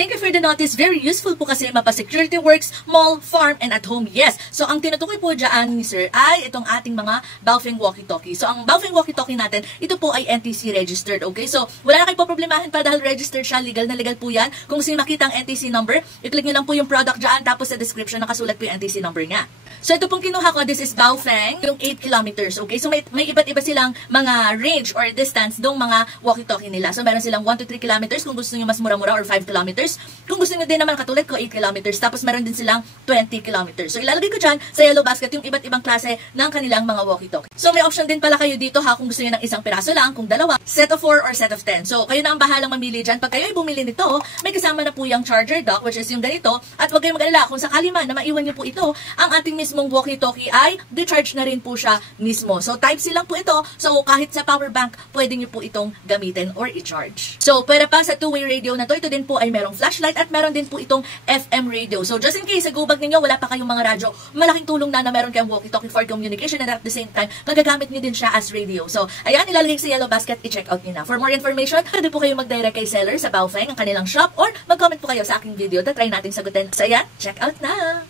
Thank you for the notice. Very useful po kasi mapa-security works, mall, farm, and at home. Yes. So, ang tinutukoy po dyan ni Sir ay itong ating mga Baofeng walkie-talkie. So, ang Baofeng walkie-talkie natin, ito po ay NTC registered. Okay? So, wala na kayo po problemahin pa dahil registered siya. Legal na legal po yan. Kung gusto nyo makita ang NTC number, i-click nyo lang po yung product dyan. Tapos sa description, nakasulat po yung NTC number niya. So, ito pong kinuha ko, this is Baofeng, yung 8 kilometers. Okay? So, may iba't iba silang mga range or distance dong mga walkie-talkie nila. So, meron silang 1 to 3 kilometers kung gusto nyo mas mura-mura or 5 kilometers. Kung gusto nyo din naman katulad ko, 8 kilometers. Tapos, meron din silang 20 kilometers. So, ilalagay ko dyan sa yellow basket yung iba't ibang klase ng kanilang mga walkie-talkie. So, may option din pala kayo dito ha kung gusto nyo ng isang piraso lang, kung dalawa, set of 4 or set of 10. So, kayo na ang bahalang mamili dyan. Pag kayo ay bumili nito, may kasama na po yung charger dock, which is yung ganito. At huwag kayong mag-alala, kung sakali man na maiwan nyo po ito, ang ating mismong walkie-talkie ay de-charge na rin po siya mismo. So, Type-C lang po ito. So, kahit sa power bank, pwede nyo po itong gamitin or i-charge. So, pwede pa sa two-way radio na to, ito din po ay merong flashlight at meron din po itong FM radio. So, just in case sa gubag ninyo, wala pa kayong mga radyo, malaking tulong na meron kayong walkie-talkie for communication and at the same time, magagamit nyo din siya as radio. So, ayan, ilalagay sa yellow basket, i-check out nyo na. For more information, pwede po kayo mag-direct kay seller sa Baofeng, ang kanilang shop, or mag-comment po kayo sa aking video na try natin sagutin. So, ayan, check out na!